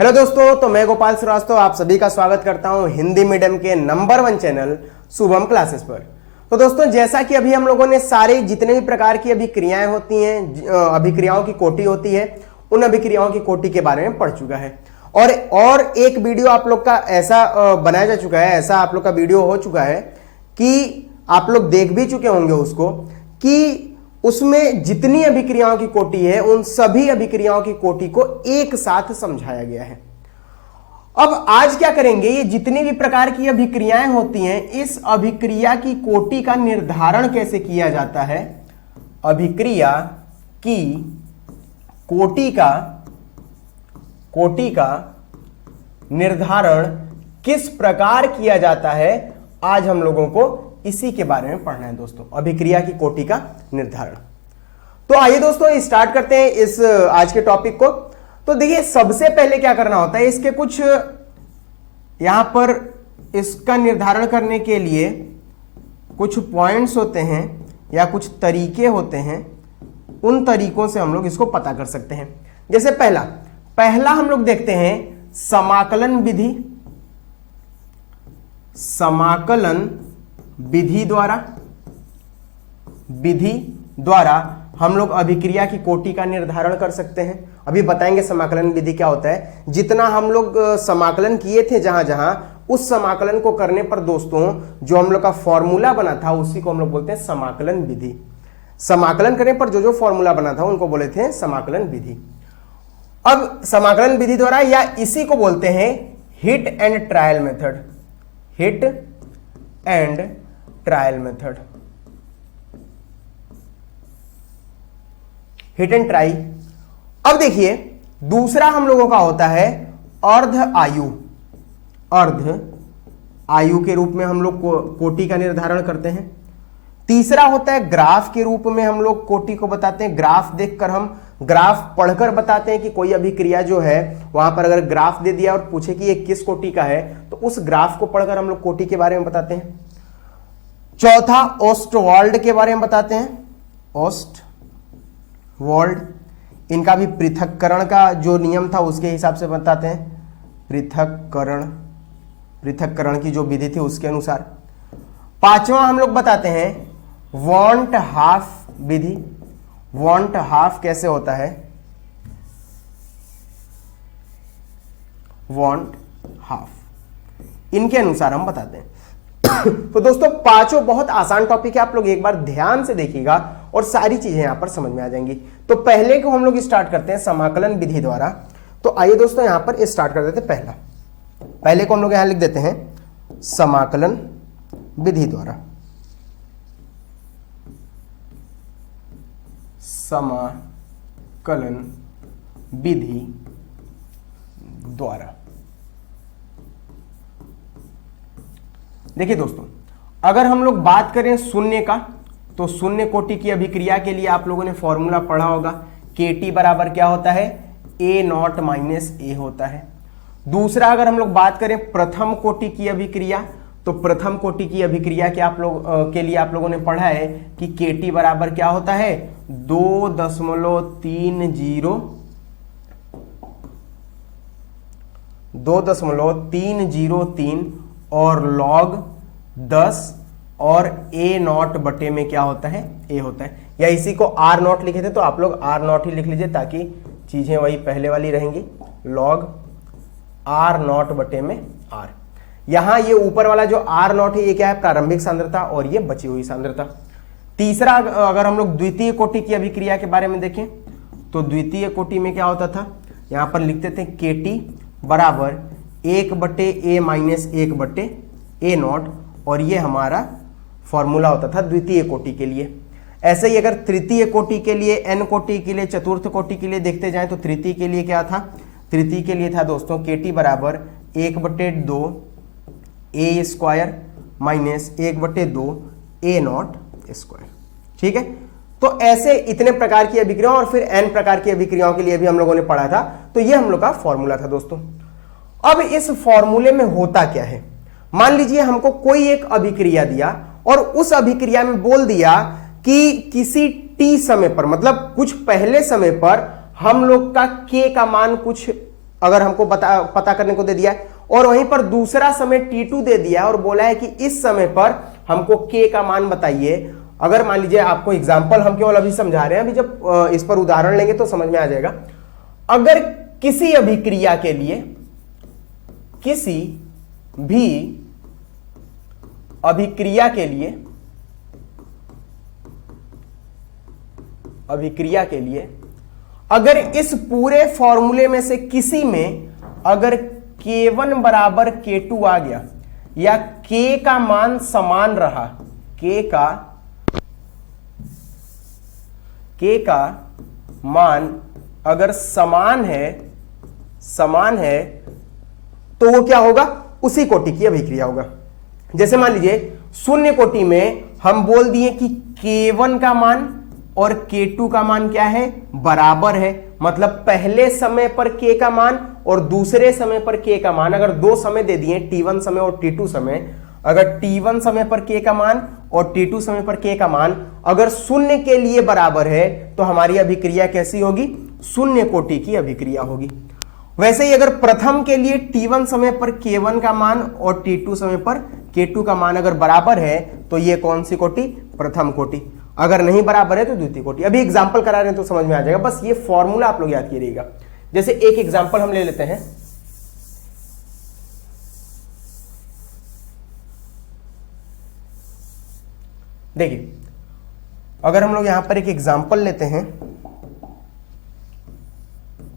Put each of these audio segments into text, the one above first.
Hello दोस्तों, तो मैं गोपाल श्रीवास्तव आप सभी का स्वागत करता हूं हिंदी मीडियम के नंबर 1 चैनल शुभम क्लासेस पर। तो दोस्तों, जैसा कि अभी हम लोगों ने सारे जितने भी प्रकार की अभिक्रियाएं होती हैं, अभिक्रियाओं की कोटि होती है, उन अभिक्रियाओं की कोटि के बारे में पढ़ चुका है। और एक वीडियो आप लोग का ऐसा बनाया जा चुका है, ऐसा आप लोग का वीडियो हो चुका है कि आप लोग देख भी चुके होंगे उसको, कि उसमें जितनी अभिक्रियाओं की कोटि है उन सभी अभिक्रियाओं की कोटि को एक साथ समझाया गया है। अब आज क्या करेंगे, ये जितनी भी प्रकार की अभिक्रियाएं होती हैं, इस अभिक्रिया की कोटि का निर्धारण कैसे किया जाता है, अभिक्रिया की कोटि का निर्धारण किस प्रकार किया जाता है, आज हम लोगों को इसी के बारे में पढ़ना है दोस्तों, अभिक्रिया की कोटि का निर्धारण। तो आइए दोस्तों स्टार्ट करते हैं इस आज के टॉपिक को। तो देखिए, सबसे पहले क्या करना होता है, इसके कुछ यहां पर इसका निर्धारण करने के लिए कुछ पॉइंट्स होते हैं या कुछ तरीके होते हैं, उन तरीकों से हम लोग इसको पता कर सकते हैं। जैसे पहला हम लोग देखते हैं समाकलन विधि द्वारा हम लोग अभिक्रिया की कोटि का निर्धारण कर सकते हैं। अभी बताएंगे समाकलन विधि क्या होता है। जितना हम लोग समाकलन किए थे जहां उस समाकलन को करने पर दोस्तों जो हम लोग का फॉर्मूला बना था उसी को हम लोग बोलते हैं समाकलन विधि। समाकलन करने पर जो फॉर्मूला बना था उनको बोले थे समाकलन विधि। अब समाकलन विधि द्वारा, या इसी को बोलते हैं hit and trial method, hit and trial method, hit and try. अब देखिए, दूसरा हम लोगों का होता है अर्ध आयु के रूप में हम लोग कोटि का निर्धारण करते हैं। तीसरा होता है ग्राफ के रूप में हम लोग कोटि को बताते हैं। ग्राफ देखकर, हम ग्राफ पढ़कर बताते हैं कि कोई अभिक्रिया जो है वहां पर अगर ग्राफ दे दिया और पूछे कि ये किस कोटि का है, तो उस ग्राफ को पढ़कर हम लोग कोटि के बारे में बताते हैं। चौथा ओस्टवाल्ड के बारे में बताते हैं, ओस्टवाल्ड। इनका भी पृथक्करण का जो नियम था उसके हिसाब से बताते हैं, पृथक्करण की जो विधि थी उसके अनुसार। पांचवा हम लोग बताते हैं वांट हाफ विधि। वांट हाफ कैसे होता है, वांट हाफ, इनके अनुसार हम बताते हैं। तो दोस्तों, पांचों बहुत आसान टॉपिक है, आप लोग एक बार ध्यान से देखिएगा और सारी चीजें यहां पर समझ में आ जाएंगी। तो पहले को हम लोग स्टार्ट करते हैं समाकलन विधि द्वारा। तो आइए दोस्तों यहां पर स्टार्ट कर देते हैं। पहले को हम लोग यहां लिख देते हैं समाकलन विधि द्वारा। समाकलन विधि द्वारा। देखिए दोस्तों, अगर हम लोग बात करें शून्य का, तो शून्य कोटि की अभिक्रिया के लिए आप लोगों ने फॉर्मूला पढ़ा होगा, KT बराबर क्या होता है, A0 माइनस A होता है। दूसरा, अगर हम लोग बात करें प्रथम कोटि की अभिक्रिया, तो प्रथम कोटि की अभिक्रिया के आप लोग के लिए आप लोगों ने पढ़ा है कि KT बराबर क्या होता है, 2.303 और log 10 और A0 बटे में क्या होता है, A होता है। या इसी को R0 लिखे थे तो आप लोग R0 ही लिख लीजिए ताकि चीजें वही पहले वाली रहेंगी, log R0 बटे में R। यहां ये ऊपर वाला जो R0 है ये क्या है, प्रारंभिक सांद्रता, और ये बची हुई सांद्रता। तीसरा, अगर हम लोग द्वितीय कोटि की अभिक्रिया के बारे में देखें, तो द्वितीय कोटि में क्या होता था, यहां पर लिखते थे KT बराबर 1/A माइनस 1/A0, और ये हमारा फॉर्मूला होता था द्वितीय कोटि के लिए। ऐसे ही अगर तृतीय कोटि के लिए, n कोटि के लिए, चतुर्थ कोटि के लिए देखते जाएं, तो तृतीय के लिए क्या था, तृतीय के लिए था दोस्तों KT बराबर 1/2A square minus 1/2 A0 square. ठीक है, तो ऐसे इतने प्रकार की अभिक्रियाओं और फिर n प्रकार की अभिक्रियाओं के लिए भी हम लोगों ने पढ़ा था। तो ये हम लोग का फॉर्मूला था दोस्तों। अब इस फॉर्मूले में होता क्या है, मान लीजिए हमको कोई एक अभिक्रिया दिया और उस अभिक्रिया में बोल दिया कि किसी t समय पर, मतलब कुछ पहले समय पर हम लोग का k का मान कुछ अगर हमको पता करने को दे दिया है, और वहीं पर दूसरा समय t2 दे दिया है और बोला है कि इस समय पर हमको k का मान बताइए। अगर मान लीजिए आपको एग्जांपल हम केवल अभी समझा रहे हैं, अभी जब इस पर उदाहरण लेंगे तो समझ में आ जाएगा। अगर किसी अभिक्रिया के लिए, किसी भी अभिक्रिया के लिए अगर इस पूरे फॉर्मूले में से किसी में अगर k1 बराबर k2 आ गया, या k का मान समान रहा, k का मान अगर समान है तो वो क्या होगा, उसी कोटि की अभिक्रिया होगा। जैसे मान लीजिए शून्य कोटि में हम बोल दिए कि k1 का मान और k2 का मान क्या है, बराबर है। मतलब पहले समय पर k का मान और दूसरे समय पर k का मान, अगर दो समय दे दिए t1 समय और t2 समय, अगर t1 समय पर k का मान और t2 समय पर k का मान अगर शून्य के लिए बराबर है तो हमारी अभिक्रिया कैसी होगी, शून्य कोटि की अभिक्रिया होगी। वैसे ही अगर प्रथम के लिए t1 समय पर k1 का मान और t2 समय पर k2 का मान अगर बराबर है तो ये कौन सी कोटि, प्रथम कोटि। अगर नहीं बराबर है तो द्वितीय कोटि। अभी एग्जांपल करा रहे हैं तो समझ में आ जाएगा, बस ये फॉर्मूला आप लोग याद कीजिएगा। जैसे एक एग्जांपल हम ले लेते हैं, देखिए अगर हम लोग यहां पर एक एग्जांपल लेते हैं,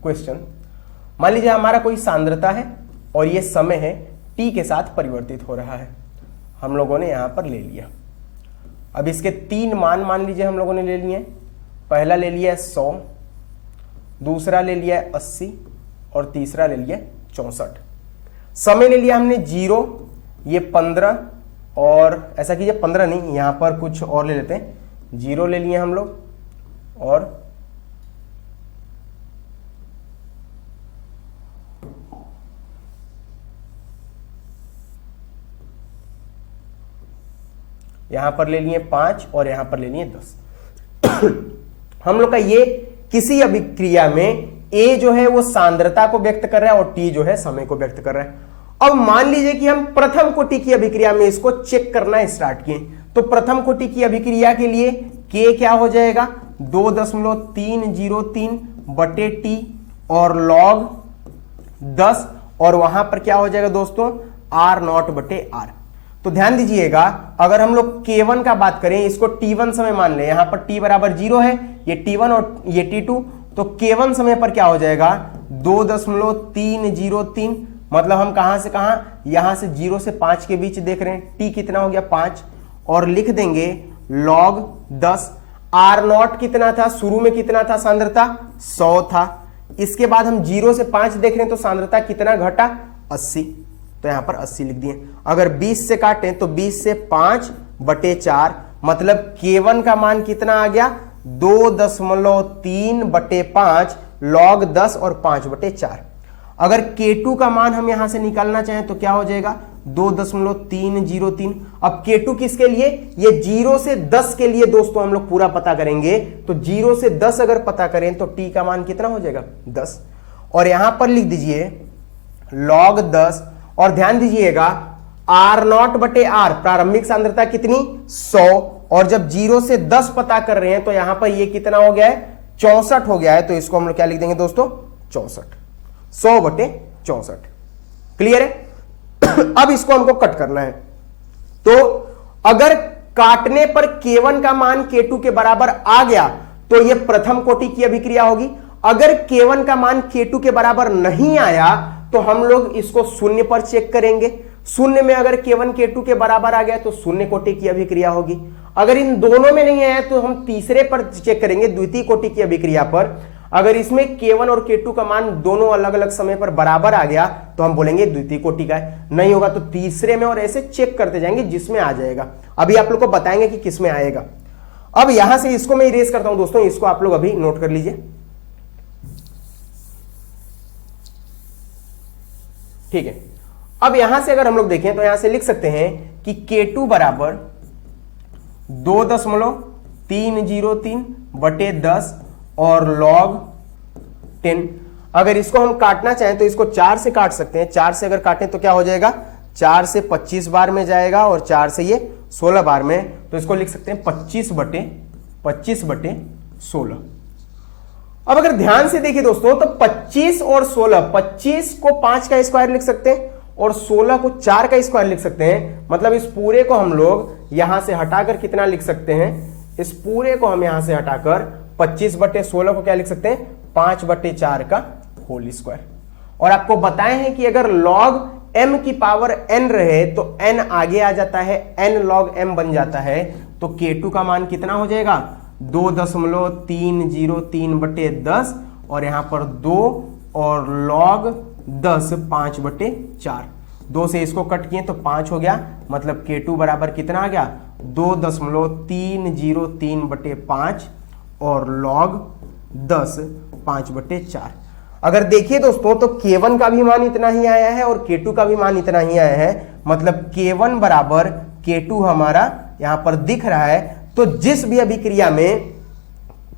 क्वेश्चन, मान लीजिए हमारा कोई सांद्रता है और ये समय है t के साथ परिवर्तित हो रहा है, हम लोगों ने यहां पर ले लिया। अब इसके तीन मान लीजिए हम लोगों ने ले लिए। पहला ले लिया है 100, दूसरा ले लिया है 80 और तीसरा ले लिया है 64। समय ले लिया हमने 0, ये 15, और ऐसा कीजिए 15 नहीं, यहां पर कुछ और ले लेते हैं, 0 ले लिए हम लोग और यहां पर ले लिए 5 और यहां पर ले लिए 10। हम लोग का ये किसी अभिक्रिया में A जो है वो सांद्रता को व्यक्त कर रहा है और T जो है समय को व्यक्त कर रहा है। अब मान लीजिए कि हम प्रथम कोटि की अभिक्रिया में इसको चेक करना स्टार्ट किए, तो प्रथम कोटि की अभिक्रिया के लिए K क्या हो जाएगा, 2.303 बटे T और log 10, और वहां पर क्या हो जाएगा दोस्तों, R0 बटे R। तो ध्यान दीजिएगा, अगर हम लोग k1 का बात करें, इसको t1 समय मान ले, यहां पर t बराबर 0 है, ये t1 और ये t2, तो k1 समय पर क्या हो जाएगा 2.303, मतलब हम कहां से कहां, यहां से 0 से 5 के बीच देख रहे हैं, t कितना हो गया 5, और लिख देंगे log 10। R0 कितना था, शुरू में कितना था सांद्रता, 100 था। इसके बाद हम 0 से 5 देख रहे हैं तो सांद्रता कितना घटा, 80, तो यहां पर 80 लिख दिए। अगर 20 से काटें तो 20 से 5 बटे 4, मतलब k1 का मान कितना आ गया, 2.3 बटे 5 log 10 और 5 बटे 4। अगर k2 का मान हम यहां से निकालना चाहें तो क्या हो जाएगा, 2.303। अब k2 किसके लिए, ये 0 से 10 के लिए दोस्तों हम लोग पूरा पता करेंगे, तो 0 से 10 अगर पता करें तो t का मान कितना हो जाएगा 10, और यहां पर लिख दीजिए log 10, और ध्यान दीजिएगा R0 बटे R, प्रारंभिक सांद्रता कितनी 100, और जब 0 से 10 पता कर रहे हैं तो यहां पर ये कितना हो गया है 64 हो गया है, तो इसको हम लोग क्या लिख देंगे दोस्तों 64, 100 बटे 64। क्लियर है। अब इसको हमको कट करना है, तो अगर काटने पर k1 का मान k2 के बराबर आ गया तो ये प्रथम कोटि की अभिक्रिया होगी। अगर k1 का मान k2 के बराबर नहीं आया तो हम लोग इसको शून्य पर चेक करेंगे। शून्य में अगर k1 k2 के बराबर आ गया तो शून्य कोटि की अभिक्रिया होगी। अगर इन दोनों में नहीं आया तो हम तीसरे पर चेक करेंगे, द्वितीय कोटि की अभिक्रिया पर। अगर इसमें k1 और k2 का मान दोनों अलग अलग समय पर बराबर आ गया तो हम बोलेंगे द्वितीय कोटि का है, नहीं होगा तो तीसरे में, और ऐसे चेक करते जाएंगे जिसमें आ जाएगा। अभी आप लोग को बताएंगे कि किसमें आएगा। अब यहां से इसको मैं इरेज करता हूं दोस्तों, इसको आप लोग अभी नोट कर लीजिए, ठीक है। अब यहां से अगर हम लोग देखें तो यहां से लिख सकते हैं कि k2 बराबर 2.303 बटे 10 और log 10। अगर इसको हम काटना चाहें तो इसको 4 से काट सकते हैं। 4 से अगर काटें तो क्या हो जाएगा, 4 से 25 बार में जाएगा और 4 से ये 16 बार में, तो इसको लिख सकते हैं 25/16। अब अगर ध्यान से देखिए दोस्तों तो 25 और 16, 25 को 5 का स्क्वायर लिख सकते हैं और 16 को 4 का स्क्वायर लिख सकते हैं। मतलब इस पूरे को हम लोग यहां से हटाकर कितना लिख सकते हैं, इस पूरे को हम यहां से हटाकर 25/16 को क्या लिख सकते हैं, 5/4 का होल स्क्वायर। और आपको बताए हैं कि अगर log m की पावर n रहे तो n आगे आ जाता है, n log m बन जाता है। तो k2 का मान कितना हो जाएगा, 2.303/10 और यहां पर 2 और log 10 5/4। 2 से इसको कट किए तो 5 हो गया, मतलब k2 बराबर कितना आ गया, 2.303/5 और log 10 5/4। अगर देखिए दोस्तों तो k1 का भी मान इतना ही आया है और k2 का भी मान इतना ही आया है, मतलब k1 बराबर k2 हमारा यहां पर दिख रहा है। तो जिस भी अभिक्रिया में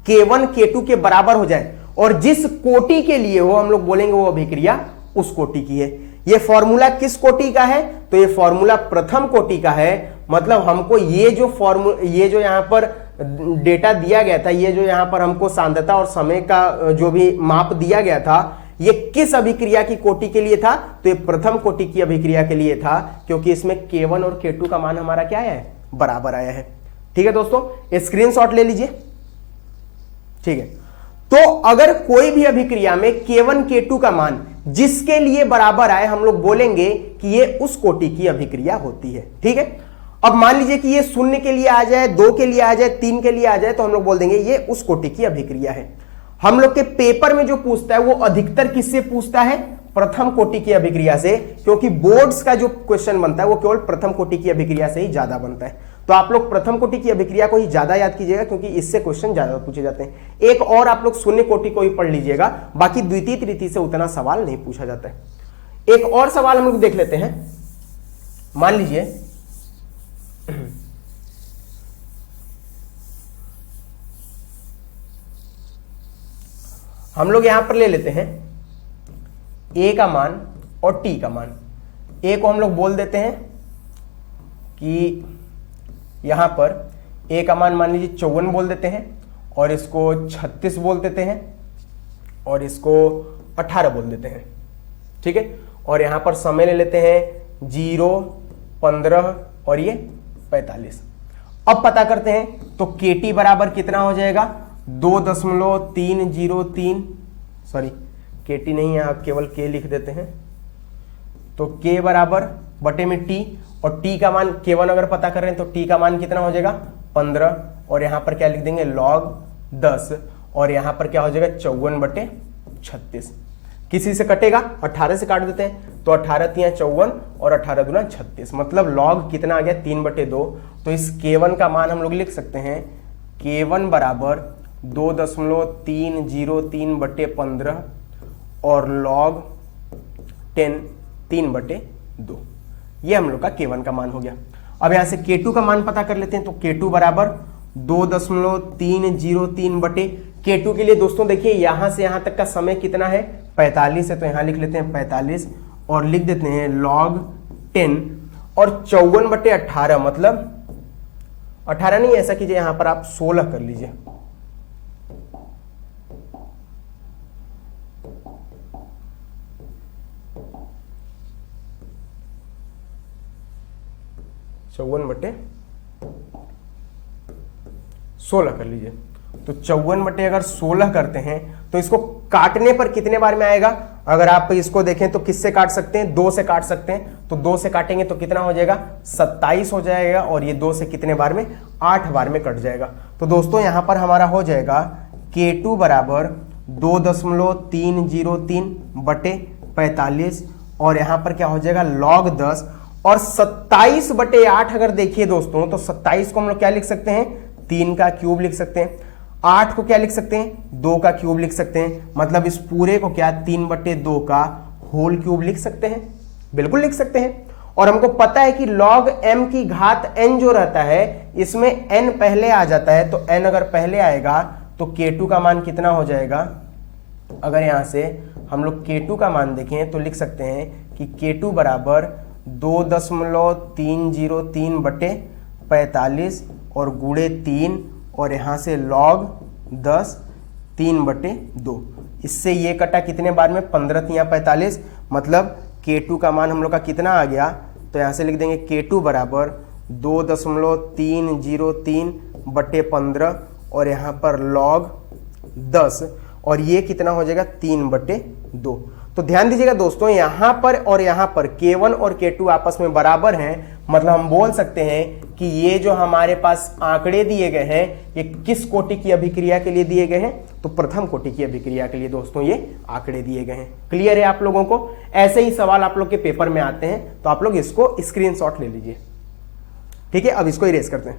k1 k2 के बराबर हो जाए और जिस कोटि के लिए हो हम लोग बोलेंगे वो अभिक्रिया उस कोटि की है। ये फॉर्मूला किस कोटि का है, तो ये फॉर्मूला प्रथम कोटि का है। मतलब हमको ये जो यहां पर डेटा दिया गया था, ये जो यहां पर हमको सांद्रता और समय का जो भी माप दिया गया था, ये किस अभिक्रिया की कोटि के लिए था, तो ये प्रथम कोटि की अभिक्रिया के लिए था, क्योंकि इसमें k1 और k2 का मान हमारा क्या आया है, बराबर आया है। ठीक है दोस्तों, स्क्रीनशॉट ले लीजिए। ठीक है, तो अगर कोई भी अभिक्रिया में k1 k2 का मान जिसके लिए बराबर आए, हम लोग बोलेंगे कि ये उस कोटि की अभिक्रिया होती है। ठीक है, अब मान लीजिए कि ये 0 के लिए आ जाए, 2 के लिए आ जाए, 3 के लिए आ जाए, तो हम लोग बोल देंगे ये उस कोटि की अभिक्रिया है। हम लोग के पेपर में जो पूछता है वो अधिकतर किससे पूछता है, प्रथम कोटि की अभिक्रिया से, क्योंकि बोर्ड्स का जो क्वेश्चन बनता है वो केवल प्रथम कोटि की अभिक्रिया से ही ज्यादा बनता है। तो आप लोग प्रथम कोटि की अभिक्रिया को ही ज्यादा याद कीजिएगा, क्योंकि इससे क्वेश्चन ज्यादा पूछे जाते हैं। एक और आप लोग 0 कोटि को ही पढ़ लीजिएगा, बाकी द्वितीय तृतीय से उतना सवाल नहीं पूछा जाता है। एक और सवाल हम लोग देख लेते हैं। मान लीजिए हम लोग यहां पर ले लेते हैं a का मान और t का मान। a को हम लोग बोल देते हैं कि यहां पर a का मान मान लीजिए 54 बोल देते हैं, और इसको 36 बोल देते हैं, और इसको 18 बोल देते हैं। ठीक है, और यहां पर समय ले लेते हैं 0, 15 और ये 45। अब पता करते हैं, तो KT बराबर कितना हो जाएगा, 2.303, सॉरी KT नहीं, यहां केवल K लिख देते हैं। तो K बराबर बटे में T, और T का मान K1 अगर पता कर रहे हैं तो T का मान कितना हो जाएगा, 15, और यहां पर क्या लिख देंगे, log 10, और यहां पर क्या हो जाएगा 54/36। किसी से कटेगा, 18 से काट देते हैं, तो 18 × 54 और 18 × 36, मतलब log कितना आ गया, 3/2। तो इस K1 का मान हम लोग लिख सकते हैं, K1 बराबर 2.303/15 और log 10 3/2। ये हम लोग का K1 का मान हो गया। अब यहां से K2 का मान पता कर लेते हैं। तो K2 बराबर 2.303 K2 के लिए दोस्तों देखिए यहां से यहां तक का समय कितना है, 45 है, तो यहां लिख लेते हैं 45 और लिख देते हैं log 10 और 54/18, मतलब 18 नहीं, ऐसा कीजिए यहां पर आप 16 कर लीजिए। बटे 16 कर लीजिए। तो 54/16 करते हैं तो इसको काटने पर कितने बार में आएगा, अगर आप इसको देखें तो किससे काट सकते हैं, 2 से काट सकते हैं। तो 2 से काटेंगे तो कितना हो जाएगा, 27 हो जाएगा, और ये 2 से कितने बार में, 8 बार में कट जाएगा। तो दोस्तों यहां पर हमारा हो जाएगा K2 बराबर 2.303/45, और यहां पर क्या हो जाएगा log 10, और 27/8 अगर देखिए दोस्तों तो 27 को हम लोग क्या लिख सकते हैं, 3 का क्यूब लिख सकते हैं। 8 को क्या लिख सकते हैं, 2 का क्यूब लिख सकते हैं। मतलब इस पूरे को क्या 3/2 का होल क्यूब लिख सकते हैं, बिल्कुल लिख सकते हैं। और हमको पता है कि log m की घात n जो रहता है इसमें n पहले आ जाता है, तो n अगर पहले आएगा तो K2 का मान कितना हो जाएगा, अगर यहां से हम लोग K2 का मान देखें तो लिख सकते हैं कि K2 बराबर 2.303 बटे 45 और गुणे 3 और यहाँ से log 10 3/2। इससे ये कटा कितने बार में 15 या 45, मतलब K2 का मान हम लोग का कितना आ गया, तो यहाँ से लिख देंगे K2 बराबर 2.303 बटे 15 और यहाँ पर log 10 और ये कितना हो जाएगा 3/2। तो ध्यान दीजिएगा दोस्तों, यहाँ पर और यहाँ पर K1 और K2 आपस में बराबर हैं, मतलब हम बोल सकते हैं कि ये जो हमारे पास आंकड़े दिए गए हैं ये किस कोटि की अभिक्रिया के लिए दिए गए हैं, तो प्रथम कोटि की अभिक्रिया के लिए दोस्तों ये आंकड़े दिए गए हैं। क्लियर है आप लोगों को? ऐसे ही सवाल आप लोग के पेपर में आते हैं, तो आप लोग इसको स्क्रीनशॉट ले लीजिए। ठीक है, अब इसको इरेज करते हैं।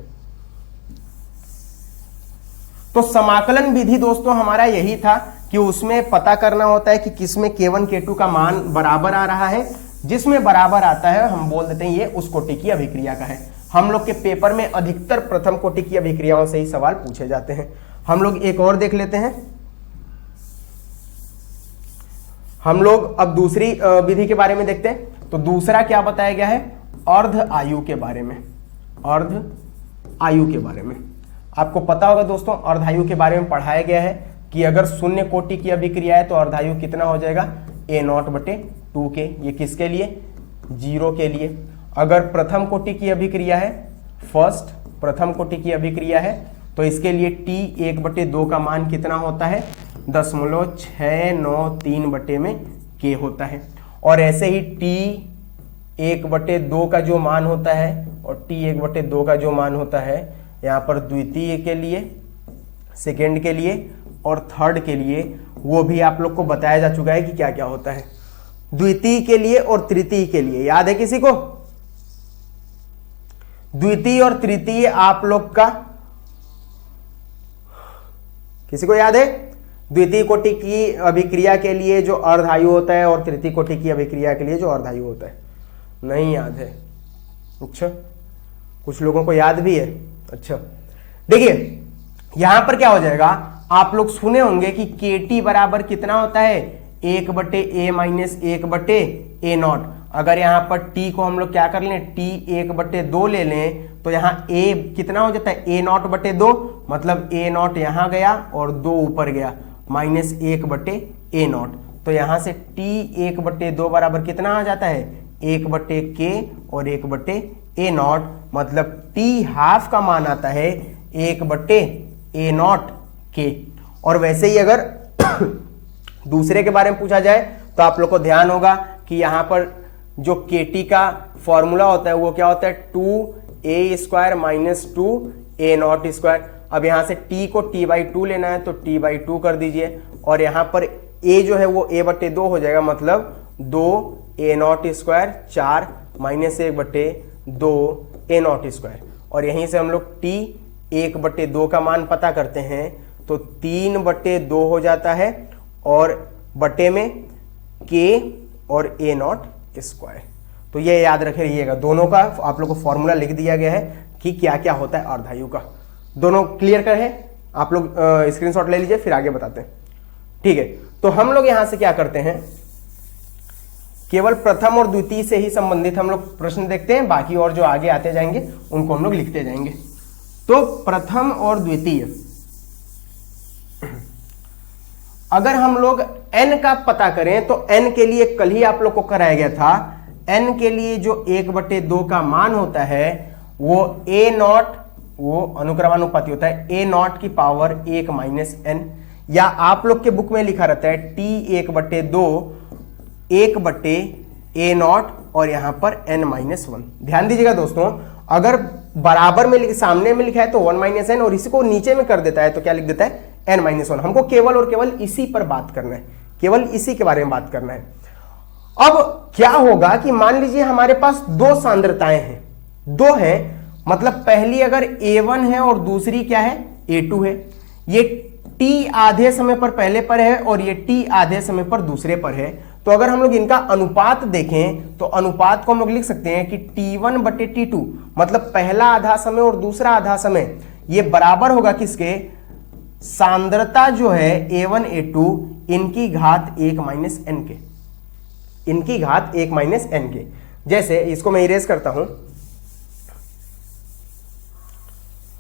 तो समाकलन विधि दोस्तों हमारा यही था कि उसमें पता करना होता है कि किसमें K1 K2 का मान बराबर आ रहा है। जिसमें बराबर आता है हम बोल देते हैं ये उस कोटि की अभिक्रिया का है। हम लोग के पेपर में अधिकतर प्रथम कोटि की अभिक्रियाओं से ही सवाल पूछे जाते हैं। हम लोग एक और देख लेते हैं। हम लोग अब दूसरी विधि के बारे में देखते हैं। तो दूसरा क्या बताया गया है, अर्ध आयु के बारे में। अर्ध आयु के बारे में आपको पता होगा दोस्तों, अर्धायु के बारे में पढ़ाया गया है कि अगर शून्य कोटि की अभिक्रिया है तो अर्धायु कितना हो जाएगा, A0/2 के। ये किसके लिए, 0 के लिए। अगर प्रथम कोटि की अभिक्रिया है, फर्स्ट प्रथम कोटि की अभिक्रिया है, तो इसके लिए T1/2 का मान कितना होता है, 0.693/K होता है। और ऐसे ही T1/2 का जो मान होता है और T1/2 का जो मान होता है यहाँ पर द्वितीय के लिए, सेकेंड के लिए और थर्ड के लिए, वो भी आप लोग को बताया जा चुका है कि क्या क्या होता है। द्वितीय के लिए और तृतीय के लिए याद है किसी को? द्वितीय और तृतीय आप लोग का किसी को याद है? द्वितीय कोटि की अभिक्रिया के लिए जो अर्धायु होता है और तृतीय कोटि की अभिक्रिया के लिए जो अर्धायु होता है, नहीं याद है? अच्छा, कुछ लोगों को याद भी है। अच्छा, देखिए यहां पर क्या हो जाएगा, आप लोग सुने होंगे कि KT बराबर कितना होता है, 1/A - 1/A0। अगर यहां पर T को हम लोग क्या कर लें, T1/2 ले लें, तो यहां A कितना हो जाता है, A0/2, मतलब A0 यहां गया और 2 ऊपर गया, -1/A0। तो यहां से T1/2 बराबर कितना आ जाता है, 1/K और 1/A0, मतलब T हाफ का मान आता है 1/A0 के। और वैसे ही अगर दूसरे के बारे में पूछा जाए तो आप लोग को ध्यान होगा कि यहां पर जो KT का फॉर्मूला होता है वो क्या होता है, 2A² - 2A0²। अब यहां से T को T/2 लेना है तो T/2 कर दीजिए, और यहां पर A जो है वो A/2 हो जाएगा, मतलब 2A0², 4 -1/2 A0²। और यहीं से हम लोग T1/2 का मान पता करते हैं तो 3/2 हो जाता है, और बटे में K और A0²। तो ये याद रखिएगा, दोनों का आप लोग को फॉर्मूला लिख दिया गया है कि क्या क्या होता है अर्धायु का। दोनों क्लियर कर है? आप लोग स्क्रीनशॉट ले लीजिए, फिर आगे बताते हैं। ठीक है, तो हम लोग यहां से क्या करते हैं, केवल प्रथम और द्वितीय से ही संबंधित हम लोग प्रश्न देखते हैं, बाकी और जो आगे आते जाएंगे उनको हम लोग लिखते जाएंगे। तो प्रथम और द्वितीय, अगर हम लोग n का पता करें तो n के लिए कल ही आप लोग को कराया गया था, n के लिए जो 1/2 का मान होता है वो A0, वो अनुक्रमानुपाती होता है A0 की पावर 1 - n, या आप लोग के बुक में लिखा रहता है T1/2 1/A0 और यहां पर n-1। ध्यान दीजिएगा दोस्तों, अगर बराबर में सामने में लिखा है तो 1 - n, और इसी को नीचे में कर देता है तो क्या लिख देता है, n-1। हमको केवल और केवल इसी पर बात करना है, केवल इसी के बारे में बात करना है। अब क्या होगा कि मान लीजिए हमारे पास दो सांद्रताएं हैं, दो है, मतलब पहली अगर A1 है और दूसरी क्या है, A2 है। ये T आधे समय पर पहले पर है और ये T आधे समय पर दूसरे पर है। तो अगर हम लोग इनका अनुपात देखें तो अनुपात को हम लोग लिख सकते हैं कि T1/T2, मतलब पहला आधा समय और दूसरा आधा समय ये बराबर होगा किसके, सांद्रता जो है A1 A2 इनकी घात 1 माइनस एन के, इनकी घात 1 माइनस एन के। जैसे इसको मैं इरेज करता हूं,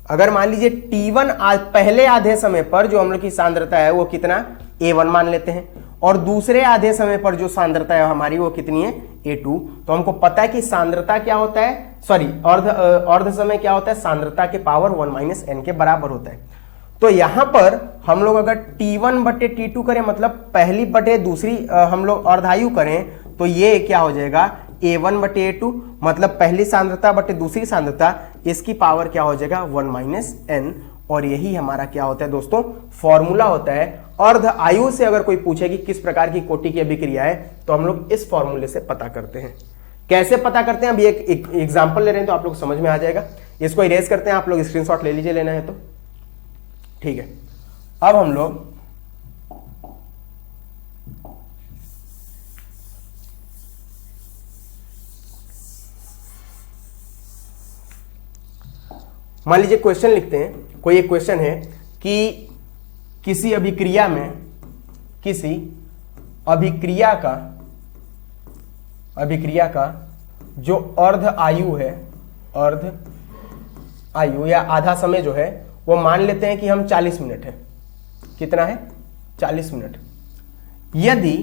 अगर मान लीजिए T1 पहले आधे समय पर जो हम लोग की सांद्रता है वो कितना A1 मान लेते हैं, और दूसरे आधे समय पर जो सांद्रता है हमारी वो कितनी है A2। तो हमको पता है कि सांद्रता क्या होता है, सॉरी अर्ध समय क्या होता है, सांद्रता के पावर 1 माइनस एन के बराबर होता है। तो यहां पर हम लोग अगर T1 बटे T2 करें, मतलब पहली बटे दूसरी हम लोग अर्धायु करें, तो ये क्या हो जाएगा A1 बटे A2, मतलब पहली सांद्रता बटे दूसरी सांद्रता, इसकी पावर क्या हो जाएगा 1 माइनस एन। और यही हमारा क्या होता है दोस्तों, फॉर्मूला होता है। अर्ध आयु से अगर कोई पूछे कि किस प्रकार की कोटि की अभिक्रिया है, तो हम लोग इस फॉर्मूले से पता करते हैं। कैसे पता करते हैं, अभी एक एग्जांपल ले रहे हैं तो आप लोग समझ में आ जाएगा। इसको इरेज करते हैं, आप लोग स्क्रीनशॉट ले लीजिए, लेना है तो ठीक है। अब हम लोग मान लीजिए क्वेश्चन लिखते हैं। कोई एक क्वेश्चन है कि किसी अभिक्रिया में, किसी अभिक्रिया का जो अर्ध आयु है, अर्ध आयु या आधा समय जो है वो मान लेते हैं कि हम 40 मिनट है। कितना है 40 मिनट। यदि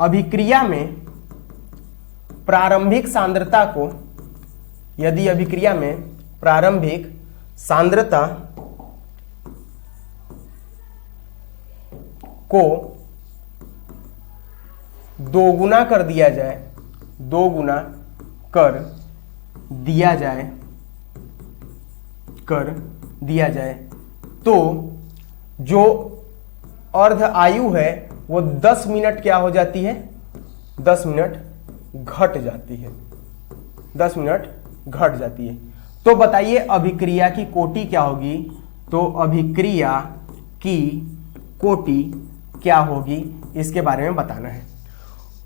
अभिक्रिया में प्रारंभिक सांद्रता को, यदि अभिक्रिया में प्रारंभिक सांद्रता को दोगुना कर दिया जाए, दोगुना कर दिया जाए, तो जो अर्ध आयु है वो 10 मिनट क्या हो जाती है, 10 मिनट घट जाती है, 10 मिनट घट जाती है। तो बताइए अभिक्रिया की कोटि क्या होगी, तो अभिक्रिया की कोटि क्या होगी इसके बारे में बताना है।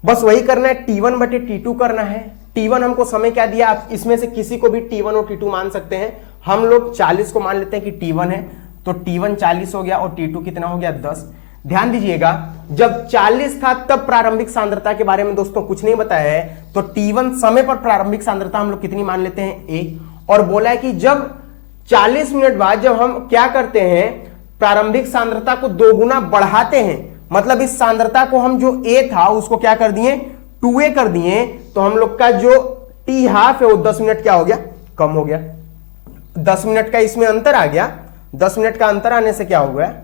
बस वही करना है, T1 बटे T2 करना है। T1 हमको समय क्या दिया, आप इसमें से किसी को भी T1 और T2 मान सकते हैं। हम लोग 40 को मान लेते हैं कि T1 है, तो T1 40 हो गया और T2 कितना हो गया 10। ध्यान दीजिएगा, जब 40 था तब प्रारंभिक सांद्रता के बारे में दोस्तों कुछ नहीं बताया है, तो T1 समय पर प्रारंभिक सांद्रता हम लोग कितनी मान लेते हैं A। और बोला है कि जब 40 मिनट बाद जब हम क्या करते हैं, प्रारंभिक सांद्रता को दोगुना बढ़ाते हैं, मतलब इस सांद्रता को हम जो A था उसको क्या कर दिए 2A कर दिए, तो हम लोग का जो T हाफ है वो 10 मिनट क्या हो गया, कम हो गया। 10 मिनट का इसमें अंतर आ गया। 10 मिनट का अंतर आने से क्या हो गया,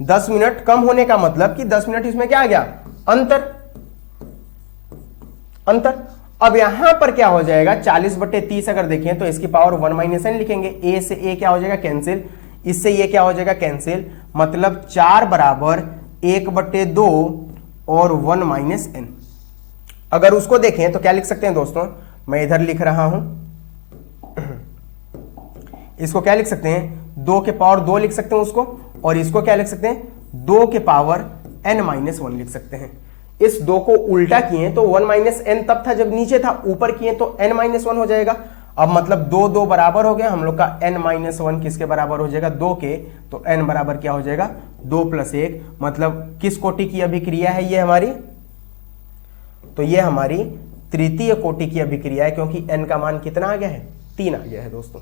10 मिनट कम होने का मतलब कि 10 मिनट इसमें क्या आ गया, अंतर। अब यहां पर क्या हो जाएगा, 40 बटे 30 अगर देखें तो इसकी पावर 1 माइनस एन लिखेंगे। ए से ए क्या हो जाएगा कैंसिल, इससे ये क्या हो जाएगा कैंसिल, मतलब 4 बराबर 1 बटे 2 और 1 माइनस एन। अगर उसको देखें तो क्या लिख सकते हैं दोस्तों, मैं इधर लिख रहा हूं, इसको क्या लिख सकते हैं 2 के पावर 2 लिख सकते हैं उसको, और इसको क्या लिख सकते हैं 2 के पावर n माइनस 1 लिख सकते हैं। इस 2 को उल्टा किए तो 1 माइनस एन तब था जब नीचे था, ऊपर किए तो n माइनस 1 हो जाएगा। अब मतलब 2 2 बराबर हो गया, हम लोग का n माइनस 1 किसके बराबर हो जाएगा 2 के, तो n बराबर क्या हो जाएगा 2 + 1। मतलब किस कोटि की अभिक्रिया है ये हमारी, तो ये हमारी तृतीय कोटि की अभिक्रिया है, क्योंकि n का मान कितना आ गया है 3 आ गया है दोस्तों।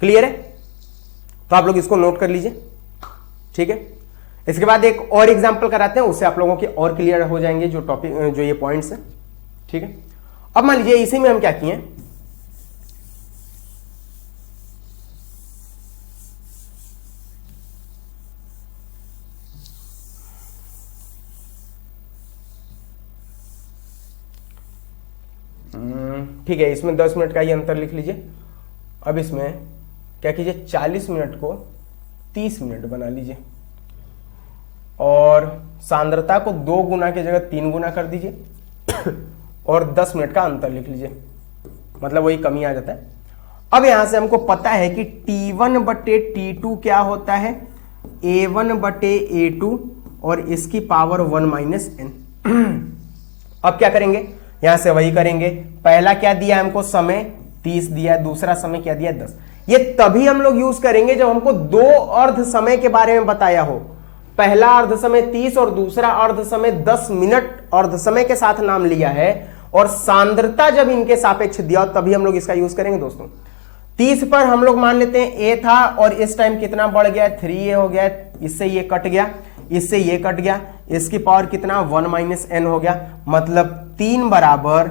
क्लियर है, तो आप लोग इसको नोट कर लीजिए, ठीक है। इसके बाद एक और एग्जांपल कराते हैं, उससे आप लोगों के और क्लियर हो जाएंगे जो टॉपिक, जो ये पॉइंट्स हैं, ठीक है। अब मान लीजिए इसी में हम क्या किए, ठीक है, इसमें 10 मिनट का ही अंतर लिख लीजिए। अब इसमें क्या कीजिए 40 मिनट को 30 मिनट बना लीजिए, और सांद्रता को 2 गुना की जगह 3 गुना कर दीजिए, और 10 मिनट का अंतर लिख लीजिए, मतलब वही कमी आ जाता है। अब यहां से हमको पता है कि T1 बटे T2 क्या होता है A1 बटे A2, और इसकी पावर 1 माइनस एन। अब क्या करेंगे, यहां से वही करेंगे। पहला क्या दिया हमको, समय 30 दिया, दूसरा समय क्या दिया 10। ये तभी हम लोग यूज करेंगे जब हमको दो अर्ध समय के बारे में बताया हो। पहला अर्ध समय 30 और दूसरा अर्ध समय 10 मिनट अर्ध समय के साथ नाम लिया है, और सांद्रता जब इनके सापेक्ष दिया तभी हम लोग इसका यूज करेंगे दोस्तों। 30 पर हम लोग मान लेते हैं ए था, और इस टाइम कितना बढ़ गया, 3a हो गया, इससे ये कट गया, इससे ये कट गया, इसकी पावर कितना 1 माइनस एन हो गया, मतलब 3 बराबर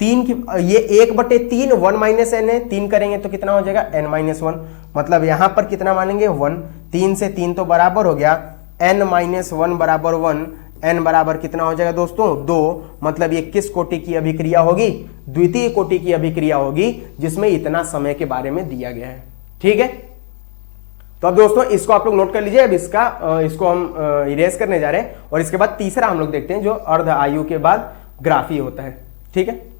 3 की ये 1/3 1 माइनस एन है, 3 करेंगे तो कितना हो जाएगा n माइनस 1, मतलब यहां पर कितना मानेंगे 1, 3 से 3 तो बराबर हो गया, n माइनस 1 बराबर 1, n बराबर कितना हो जाएगा दोस्तों 2, मतलब ये किस कोटि की अभिक्रिया होगी, द्वितीय कोटि की अभिक्रिया होगी, जिसमें इतना समय के बारे में दिया गया है। ठीक है, तो अब दोस्तों इसको आप लोग नोट कर लीजिए। अब इसको हम इरेज करने जा रहे हैं, और इसके बाद तीसरा हम लोग देखते हैं जो अर्ध आयु के बाद ग्राफी होता है। ठीक है,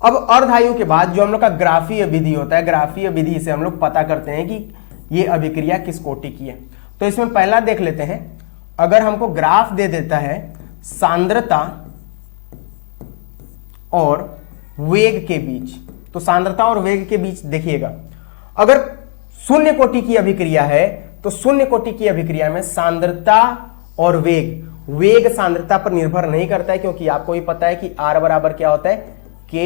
अब अर्धायु के बाद जो हम लोग का ग्राफीय विधि होता है, ग्राफीय विधि से हम लोग पता करते हैं कि ये अभिक्रिया किस कोटि की है। तो इसमें पहला देख लेते हैं, अगर हमको ग्राफ दे देता है सांद्रता और वेग के बीच, तो सांद्रता और वेग के बीच देखिएगा, अगर शून्य कोटि की अभिक्रिया है तो शून्य कोटि की अभिक्रिया में सांद्रता और वेग सांद्रता पर निर्भर नहीं करता है, क्योंकि आपको भी पता है कि r बराबर क्या होता है k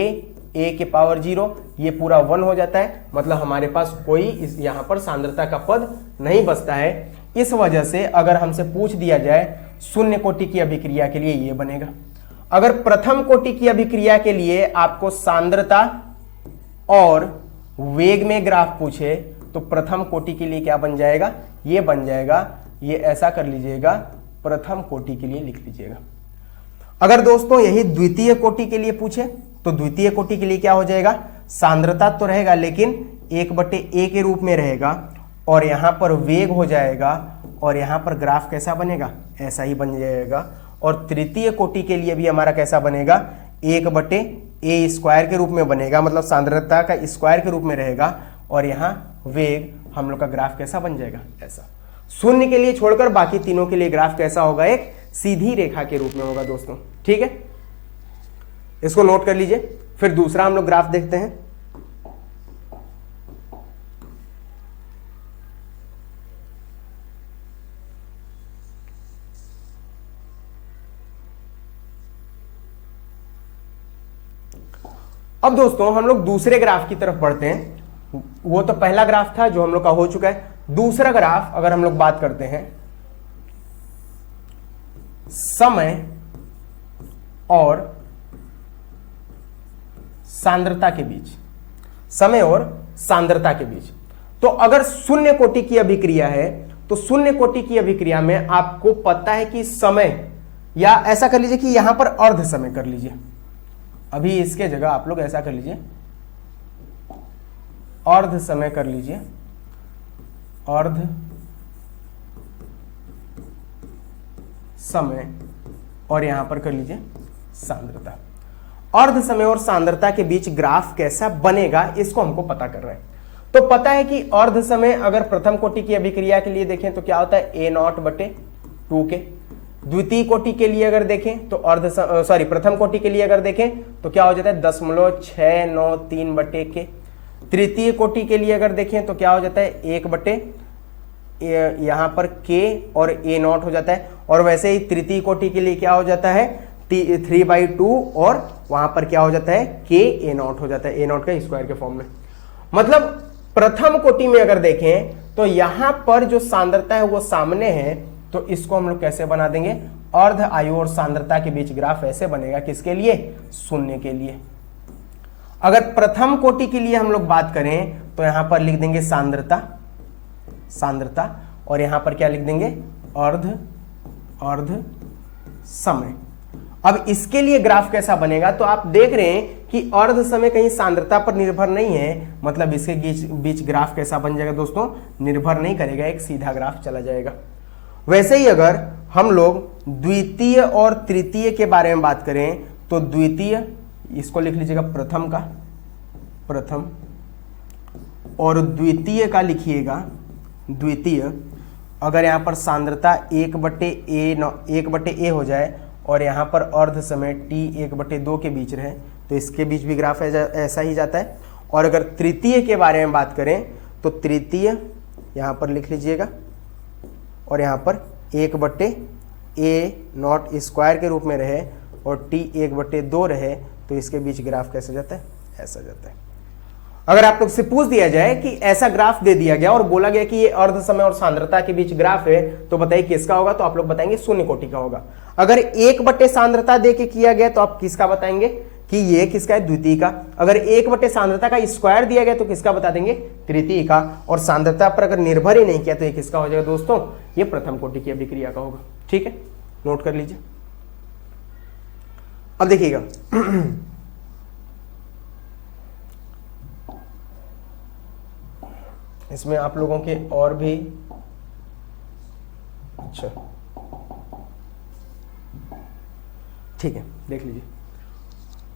a के पावर 0, ये पूरा 1 हो जाता है, मतलब हमारे पास कोई यहां पर सांद्रता का पद नहीं बचता है। इस वजह से अगर हमसे पूछ दिया जाए शून्य कोटि की अभिक्रिया के लिए ये बनेगा। अगर प्रथम कोटि की अभिक्रिया के लिए आपको सांद्रता और वेग में ग्राफ पूछे तो प्रथम कोटि के लिए क्या बन जाएगा, ये बन जाएगा, ये ऐसा कर लीजिएगा, प्रथम कोटि के लिए लिख लीजिएगा। अगर दोस्तों यही द्वितीय कोटि के लिए पूछे तो द्वितीय कोटि के लिए क्या हो जाएगा, सांद्रता तो रहेगा लेकिन 1/a के रूप में रहेगा, और यहां पर वेग हो जाएगा, और यहां पर ग्राफ कैसा बनेगा, ऐसा ही बन जाएगा। और तृतीय कोटि के लिए भी हमारा कैसा बनेगा, 1/a स्क्वायर के रूप में बनेगा, मतलब सांद्रता का स्क्वायर के रूप में रहेगा, और यहां वेग हम लोग का ग्राफ कैसा बन जाएगा, ऐसा। शून्य के लिए छोड़कर बाकी तीनों के लिए ग्राफ कैसा होगा, एक सीधी रेखा के रूप में होगा दोस्तों। ठीक है, इसको नोट कर लीजिए। फिर दूसरा हम लोग ग्राफ देखते हैं। अब दोस्तों हम लोग दूसरे ग्राफ की तरफ बढ़ते हैं। वो तो पहला ग्राफ था जो हम लोग का हो चुका है। दूसरा ग्राफ अगर हम लोग बात करते हैं समय और सांद्रता के बीच, समय और सांद्रता के बीच, तो अगर शून्य कोटि की अभिक्रिया है तो शून्य कोटि की अभिक्रिया में आपको पता है कि समय, या ऐसा कर लीजिए कि यहां पर अर्ध समय कर लीजिए, अभी इसके जगह आप लोग ऐसा कर लीजिए, अर्ध समय कर लीजिए, अर्ध समय, और यहां पर कर लीजिए सांद्रता। अर्ध समय और सांद्रता के बीच ग्राफ कैसा बनेगा इसको हमको पता कर रहे हैं। तो पता है कि अर्ध समय अगर प्रथम कोटि की अभिक्रिया के लिए देखें तो क्या होता है, a0/2k। द्वितीय कोटि के लिए अगर देखें तो प्रथम कोटि के लिए अगर देखें तो क्या हो जाता है 0.693/k। तृतीय कोटि के लिए अगर देखें तो क्या हो जाता है 1/ यहां पर k और a0 हो जाता है, और वैसे ही तृतीय कोटि के लिए क्या हो जाता है 3/2, और वहां पर क्या हो जाता है k a0 हो जाता है, a0 का स्क्वायर के फॉर्म में। मतलब प्रथम कोटि में अगर देखें तो यहां पर जो सांद्रता है वो सामने है, तो इसको हम लोग कैसे बना देंगे, अर्ध आयु और सांद्रता के बीच ग्राफ ऐसे बनेगा, किसके लिए, शून्य के लिए। अगर प्रथम कोटि के लिए हम लोग बात करें तो यहां पर लिख देंगे सांद्रता, और यहां पर क्या लिख देंगे, अर्ध समय। अब इसके लिए ग्राफ कैसा बनेगा, तो आप देख रहे हैं कि अर्ध समय कहीं सांद्रता पर निर्भर नहीं है, मतलब इसके बीच ग्राफ कैसा बन जाएगा दोस्तों, निर्भर नहीं करेगा, एक सीधा ग्राफ चला जाएगा। वैसे ही अगर हम लोग द्वितीय और तृतीय के बारे में बात करें तो द्वितीय, इसको लिख लीजिएगा प्रथम का, प्रथम, और द्वितीय का लिखिएगा द्वितीय। अगर यहाँ पर सांद्रता 1/a हो जाए और यहाँ पर अर्ध समय t 1/2 के बीच रहे तो इसके बीच भी ग्राफ ऐसा ही जाता है। और अगर तृतीय के बारे में बात करें तो तृतीय यहाँ पर लिख लीजिएगा और यहाँ पर 1/a0 स्क्वायर के रूप में रहे और t 1/2 रहे तो इसके बीच ग्राफ कैसे जाता है, ऐसा जाता है। अगर आप लोग से पूछ दिया जाए कि ऐसा ग्राफ दे दिया गया और बोला गया कि ये अर्ध समय और सांद्रता के बीच ग्राफ है तो बताइए किसका होगा, तो आप लोग बताएंगे शून्य कोटि का होगा। अगर 1/, सांद्रता दे के किया गया तो आप किसका बताएंगे कि ये किसका है, द्वितीय का। अगर 1/, सांद्रता का स्क्वायर दिया गया तो किसका बता देंगे, तृतीय का। और सांद्रता पर अगर निर्भर ही नहीं किया तो ये किसका हो जाएगा दोस्तों, ये प्रथम कोटि की अभिक्रिया का होगा। ठीक है, नोट कर लीजिए। अब देखिएगा इसमें आप लोगों के और भी अच्छा ठीक है, देख लीजिए।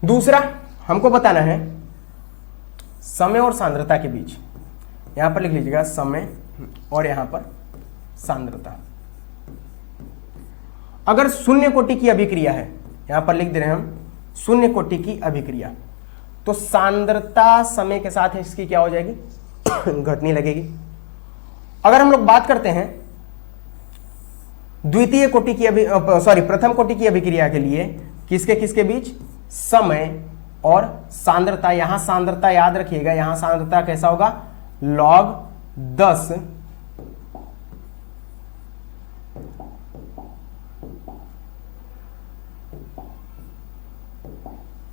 दूसरा हमको बताना है समय और सांद्रता के बीच, यहां पर लिख लीजिएगा समय और यहां पर सांद्रता। अगर शून्य कोटि की अभिक्रिया है, यहां पर लिख दे रहे हैं हम शून्य कोटि की अभिक्रिया, तो सांद्रता समय के साथ इसकी क्या हो जाएगी, घटने लगेगी। अगर हम लोग बात करते हैं द्वितीय कोटि की प्रथम कोटि की अभिक्रिया के लिए किसके किसके बीच, समय और सांद्रता। यहां सांद्रता याद रखिएगा, यहां सांद्रता कैसा होगा, log 10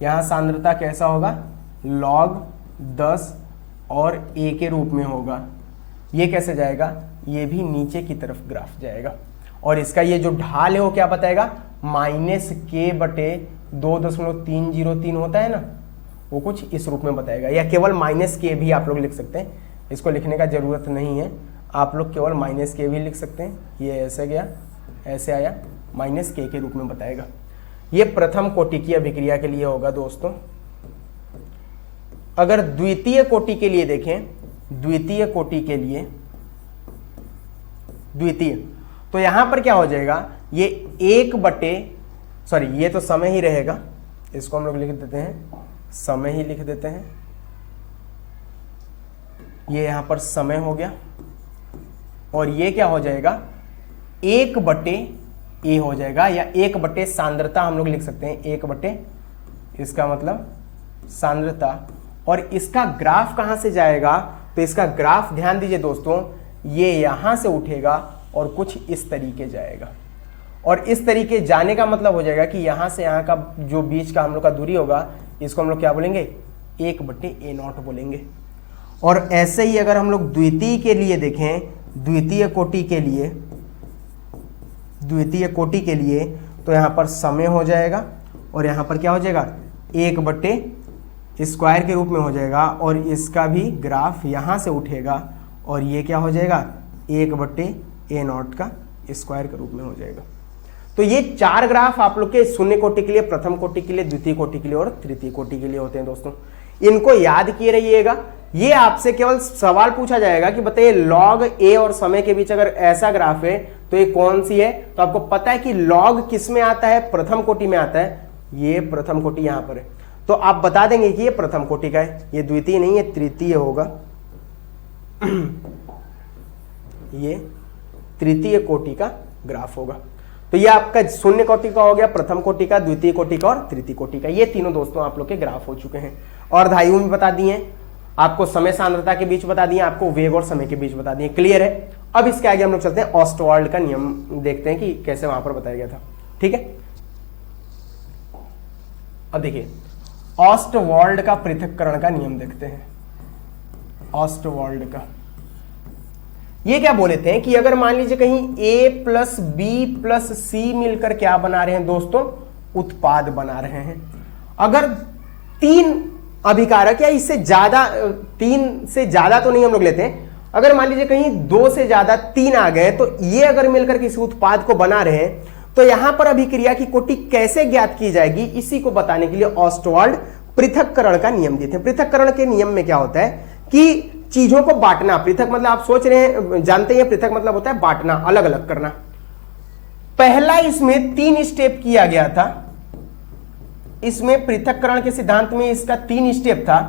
यहां सांद्रता कैसा होगा, log 10 और a के रूप में होगा। ये कैसे जाएगा, ये भी नीचे की तरफ ग्राफ जाएगा और इसका ये जो ढाल है वो क्या बताएगा, -k/2.303 होता है ना, वो कुछ इस रूप में बताएगा। या केवल -k भी आप लोग लिख सकते हैं, इसको लिखने का जरूरत नहीं है, आप लोग केवल -k भी लिख सकते हैं। ये ऐसे गया, ऐसे आया, -k के रूप में बताएगा। ये प्रथम कोटि की अभिक्रिया के लिए होगा दोस्तों। अगर द्वितीय कोटि के लिए देखें, द्वितीय कोटि के लिए द्वितीय, तो यहां पर क्या हो जाएगा, ये ये तो समय ही रहेगा, इसको हम लोग लिख देते हैं, समय ही लिख देते हैं। ये यहां पर समय हो गया और ये क्या हो जाएगा, 1/a हो जाएगा, या 1/, सांद्रता हम लोग लिख सकते हैं, 1/, इसका मतलब सांद्रता। और इसका ग्राफ कहां से जाएगा, तो इसका ग्राफ ध्यान दीजिए दोस्तों, ये यहां से उठेगा और कुछ इस तरीके जाएगा। और इस तरीके जाने का मतलब हो जाएगा कि यहां से यहां का जो बीच का हम लोग का दूरी होगा, इसको हम लोग क्या बोलेंगे, 1/a0 बोलेंगे। और ऐसे ही अगर हम लोग द्वितीय के लिए देखें, द्वितीय कोटि के लिए तो यहां पर समय हो जाएगा और यहां पर क्या हो जाएगा, 1/, स्क्वायर के रूप में हो जाएगा और इसका भी ग्राफ यहां से उठेगा और ये क्या हो जाएगा, 1/a0 का स्क्वायर के रूप में हो जाएगा। तो ये 4 ग्राफ आप लोग के शून्य कोटि के लिए, प्रथम कोटि के लिए, द्वितीय कोटि के लिए और तृतीय कोटि के लिए होते हैं दोस्तों। इनको याद किए रहिएगा। ये आपसे केवल सवाल पूछा जाएगा कि बताइए log a और समय के बीच अगर ऐसा ग्राफ है तो ये कौन सी है, तो आपको पता है कि log किस में आता है, प्रथम कोटि में आता है, ये प्रथम कोटि यहां पर है, तो आप बता देंगे कि ये प्रथम कोटि का है, ये द्वितीय नहीं, ये तृतीय होगा। ये तृतीय कोटि का ग्राफ होगा। तो ये आपका शून्य कोटि का हो गया, प्रथम कोटि का, द्वितीय कोटि का और तृतीय कोटि का। ये तीनों दोस्तों आप लोग के ग्राफ हो चुके हैं। और धायुओं में बता दिए, आपको समय सांद्रता के बीच बता दिए, आपको वेग और समय के बीच बता दिए। क्लियर है। अब इसके आगे हम लोग चलते हैं, ऑस्टवाल्ड का नियम देखते हैं कि कैसे वहां पर बताया गया था। ठीक है, अब देखिए ऑस्टवाल्ड का पृथक्करण का नियम देखते हैं। ऑस्टवाल्ड का ये क्या बोले थे कि अगर मान लीजिए कहीं a प्लस बी प्लस सी मिलकर क्या बना रहे हैं दोस्तों, उत्पाद बना रहे हैं। अगर 3 अभिकारक या इससे ज्यादा, 3 से ज्यादा तो नहीं हम लोग लेते हैं, अगर मान लीजिए कहीं 2 से ज्यादा 3 आ गए तो ये अगर मिलकर किसी उत्पाद को बना रहे हैं तो यहां पर अभिक्रिया की कोटि कैसे ज्ञात की जाएगी, इसी को बताने के लिए ऑस्टवाल्ड पृथक्करण का नियम दिए थे। पृथक्करण के नियम में क्या होता है कि चीजों को बांटना। पृथक मतलब आप सोच रहे हैं, जानते हैं पृथक मतलब होता है बांटना, अलग अलग करना। पहला इसमें 3 स्टेप किया गया था। इसमें पृथक्करण के सिद्धांत में इसका 3 स्टेप था।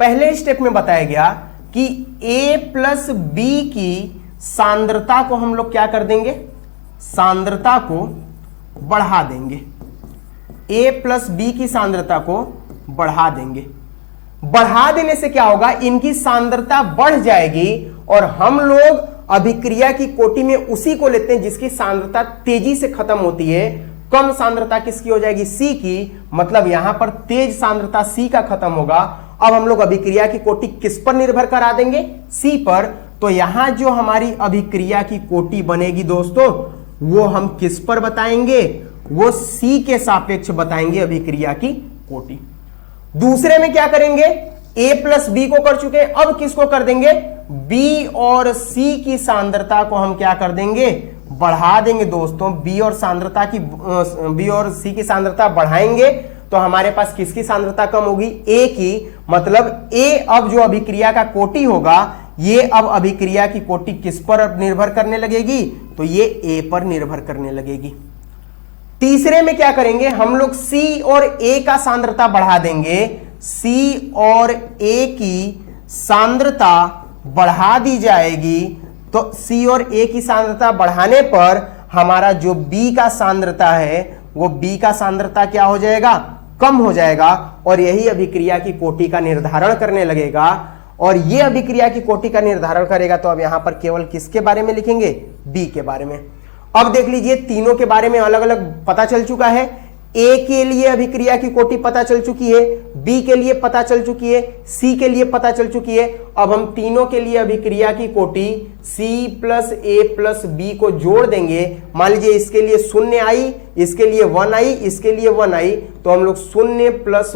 पहले स्टेप में बताया गया कि a प्लस बी की सांद्रता को हम लोग क्या कर देंगे, सांद्रता को बढ़ा देंगे। a प्लस बी की सांद्रता को बढ़ा देंगे। बढ़ा देने से क्या होगा, इनकी सांद्रता बढ़ जाएगी और हम लोग अभिक्रिया की कोटि में उसी को लेते हैं जिसकी सांद्रता तेजी से खत्म होती है। कम सांद्रता किसकी हो जाएगी, C की, मतलब यहां पर तेज सांद्रता C का खत्म होगा। अब हम लोग अभिक्रिया की कोटि किस पर निर्भर करा देंगे, C पर। तो यहां जो हमारी अभिक्रिया की कोटि बनेगी दोस्तों, वो हम किस पर बताएंगे, वो C के सापेक्ष बताएंगे अभिक्रिया की कोटि। दूसरे में क्या करेंगे, A प्लस बी को कर चुके हैं, अब किसको कर देंगे, B और C की सांद्रता को हम क्या कर देंगे, बढ़ा देंगे दोस्तों। B और C की सांद्रता बढ़ाएंगे तो हमारे पास किसकी सांद्रता कम होगी, A की। मतलब A अब जो अभिक्रिया का कोटि होगा, ये अब अभिक्रिया की कोटि किस पर निर्भर करने लगेगी, तो ये A पर निर्भर करने लगेगी। तीसरे में क्या करेंगे, हम लोग C और A का सांद्रता बढ़ा देंगे। C और A की सांद्रता बढ़ा दी जाएगी। तो C और A की सांद्रता बढ़ाने पर हमारा जो B का सांद्रता है, वो B का सांद्रता क्या हो जाएगा, कम हो जाएगा। और यही अभिक्रिया की कोटि का निर्धारण करने लगेगा। और ये अभिक्रिया की कोटि का निर्धारण करेगा। तो अब यहां पर केवल किसके बारे में लिखेंगे, B के बारे में। अब देख लीजिए, तीनों के बारे में अलग अलग पता चल चुका है। A के लिए अभिक्रिया की कोटि पता चल चुकी है, B के लिए पता चल चुकी है, C के लिए पता चल चुकी है। अब हम तीनों के लिए अभिक्रिया की कोटि C plus A plus B को जोड़ देंगे। मान लीजिए इसके लिए 0 आई, इसके लिए 1 आई, इसके लिए 1 आई, तो हम लोग 0 प्लस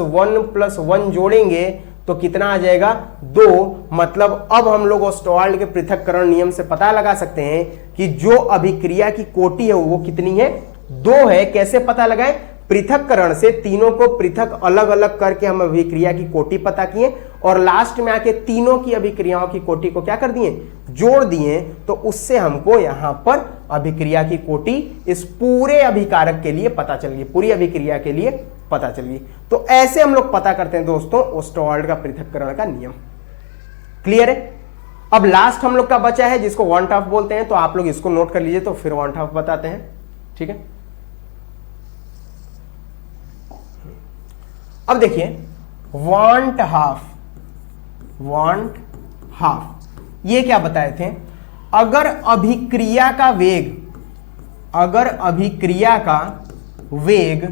1 जोड़ेंगे तो कितना आ जाएगा, 2। मतलब अब हम लोग ऑस्टवाल्ड के पृथक्करण नियम से पता लगा सकते हैं कि जो अभिक्रिया की कोटि है वो कितनी है, 2 है। कैसे पता लगाएं, पृथक्करण से तीनों को पृथक अलग अलग करके हम अभिक्रिया की कोटि पता किए और लास्ट में आके तीनों की अभिक्रियाओं की कोटि को क्या कर दिए, जोड़ दिए। तो उससे हमको यहां पर अभिक्रिया की कोटि इस पूरे अभिकारक के लिए पता चल गई, पूरी अभिक्रिया के लिए पता चल गई। तो ऐसे हम लोग पता करते हैं दोस्तों ओस्टवाल्ड का पृथक्करण का नियम। क्लियर है। अब लास्ट हम लोग का बचा है जिसको वांट ऑफ बोलते हैं, तो आप लोग इसको नोट कर लीजिए, तो फिर वांट ऑफ बताते हैं। ठीक है। अब देखिए वांट हाफ ये क्या बताए थे, अगर अभिक्रिया का वेग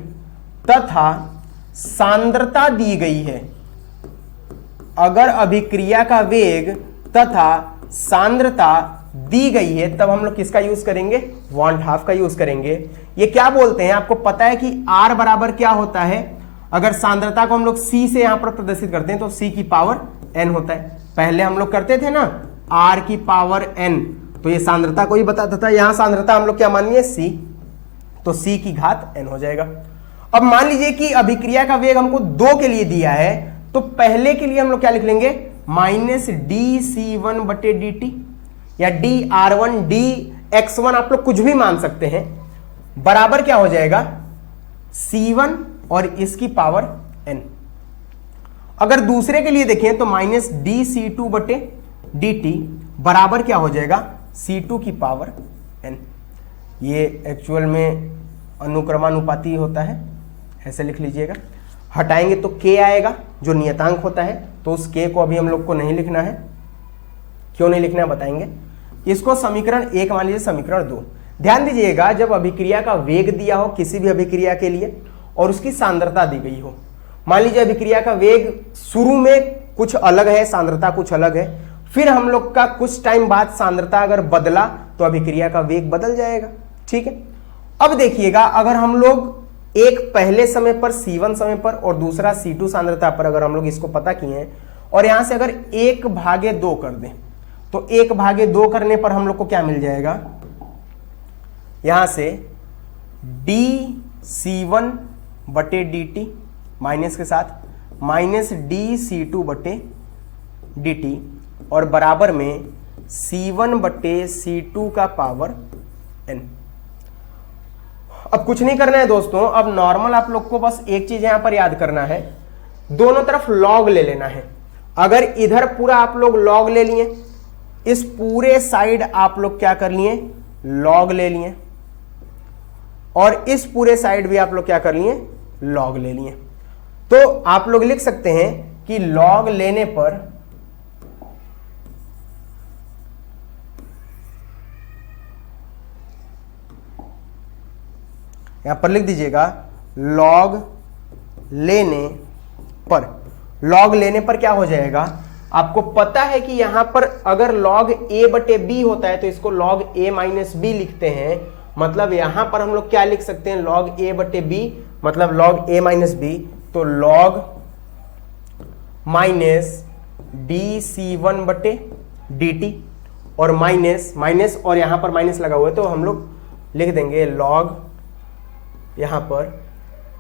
तथा सांद्रता दी गई है, अगर अभिक्रिया का वेग तथा सांद्रता दी गई है, तब हम लोग किसका यूज करेंगे, वांट हाफ का यूज करेंगे। ये क्या बोलते हैं, आपको पता है कि R बराबर क्या होता है, अगर सांद्रता को हम लोग C से यहां पर प्रदर्शित करते हैं तो C की पावर n होता है। पहले हम लोग करते थे ना R की पावर n, तो ये सांद्रता को ही बताता था। यहां सांद्रता हम लोग क्या मान लिए, C, तो C की घात n हो जाएगा। अब मान लीजिए कि अभिक्रिया का वेग हमको 2 के लिए दिया है, तो पहले के लिए हम लोग क्या लिख लेंगे, -dC1/dt या dR1 dX1, आप लोग कुछ भी मान सकते हैं, बराबर क्या हो जाएगा, C1 और इसकी पावर n। अगर दूसरे के लिए देखें तो -dC2/dt बराबर क्या हो जाएगा, C2 की पावर n। ये एक्चुअल में अनुक्रमानुपाती होता है, ऐसे लिख लीजिएगा। हटाएंगे तो k आएगा जो नियतांक होता है, तो उस k को अभी हम लोग को नहीं लिखना है। क्यों नहीं लिखना है बताएंगे। इसको समीकरण 1 मान लीजिए, समीकरण 2। ध्यान दीजिएगा, जब अभिक्रिया का वेग दिया हो किसी भी अभिक्रिया के लिए और उसकी सांद्रता दी गई हो, मान लीजिए अभिक्रिया का वेग शुरू में कुछ अलग है, सांद्रता कुछ अलग है, फिर हम लोग का कुछ टाइम बाद सांद्रता अगर बदला तो अभिक्रिया का वेग बदल जाएगा। ठीक है। अब देखिएगा, अगर हम लोग एक पहले समय पर C1 समय पर और दूसरा C2 सांद्रता पर अगर हम लोग इसको पता किए हैं और यहां से अगर 1/2 कर दें, तो 1/2 करने पर हम लोग को क्या मिल जाएगा, यहां से dC1/dt माइनस के साथ माइनस डी सी टू बटे डी टी और बराबर में C1 बटे C2 का पावर n। अब कुछ नहीं करना है दोस्तों, अब नॉर्मल आप लोग को बस एक चीज यहां पर याद करना है, दोनों तरफ लॉग ले लेना है। अगर इधर पूरा आप लोग लॉग ले लिए, इस पूरे साइड आप लोग क्या कर लिए, लॉग ले लिए, और इस पूरे साइड भी आप लोग क्या कर लिए, लॉग ले लिए। तो आप लोग लिख सकते हैं कि लॉग लेने पर यहां पर लिख दीजिएगा लॉग लेने पर। लॉग लेने पर क्या हो जाएगा, आपको पता है कि यहां पर अगर लॉग a बटे b होता है तो इसको लॉग a माइनस बी लिखते हैं। मतलब यहां पर हम लोग क्या लिख सकते हैं, लॉग a बटे b मतलब लॉग a माइनस बी। तो log minus D C one बटे डी टी और माइनस माइनस और यहां पर माइनस लगा हुआ है तो हम लोग लिख देंगे लॉग यहां पर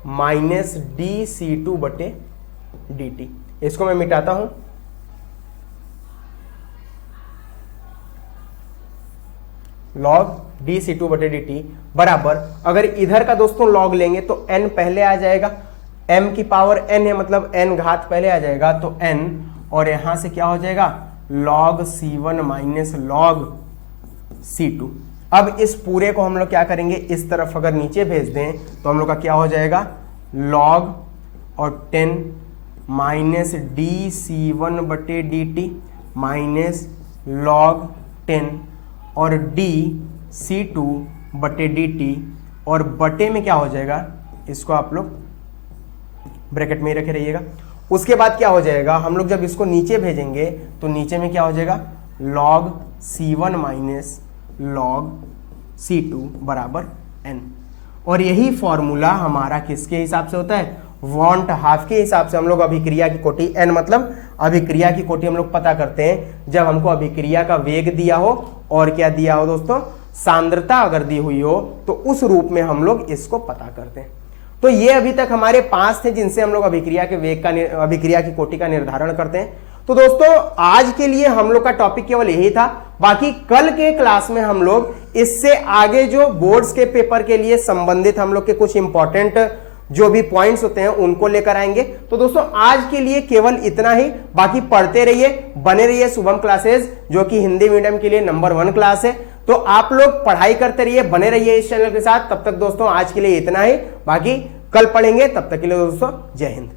माइनस डी सी टू बटे डी टी। इसको मैं मिटाता हूं, लॉग डी सी टू बटे डी टी बराबर, अगर इधर का दोस्तों लॉग लेंगे तो n पहले आ जाएगा, m की पावर n है मतलब n घात पहले आ जाएगा तो n, और यहां से क्या हो जाएगा log C1 minus log C2। अब इस पूरे को हम लोग क्या करेंगे, इस तरफ अगर नीचे भेज दें तो हम लोग का क्या हो जाएगा लॉग और 10 माइनस डी सी वन बटे डी टी माइनस लॉग 10 और डी सी टू बटे डी टी और बटे में क्या हो जाएगा, इसको आप लोग ब्रैकेट में ही रखे रहिएगा। उसके बाद क्या हो जाएगा, हम लोग जब इसको नीचे भेजेंगे तो नीचे में क्या हो जाएगा log C1 minus log C2 बराबर n। और यही फॉर्मूला हमारा किसके हिसाब से होता है, वांट हाफ के हिसाब से। हम लोग अभिक्रिया की कोटि n मतलब अभिक्रिया की कोटि हम लोग पता करते हैं जब हमको अभिक्रिया का वेग दिया हो और क्या दिया हो दोस्तों, सांद्रता अगर दी हुई हो तो उस रूप में हम लोग इसको पता करते हैं। तो ये अभी तक हमारे 5 थे जिनसे हम लोग अभिक्रिया के वेग का अभिक्रिया की कोटि का निर्धारण करते हैं। तो दोस्तों आज के लिए हम लोग का टॉपिक केवल यही था, बाकी कल के क्लास में हम लोग इससे आगे जो बोर्ड्स के पेपर के लिए संबंधित हम लोग के कुछ इंपॉर्टेंट जो भी पॉइंट्स होते हैं उनको लेकर आएंगे। तो दोस्तों आज के लिए केवल इतना ही, बाकी पढ़ते रहिए, बने रहिए शुभम क्लासेस जो कि हिंदी मीडियम के लिए नंबर 1 क्लास है। तो आप लोग पढ़ाई करते रहिए, बने रहिए इस चैनल के साथ। तब तक दोस्तों आज के लिए इतना ही, बाकी कल पढ़ेंगे, तब तक के लिए दोस्तों जय हिंद।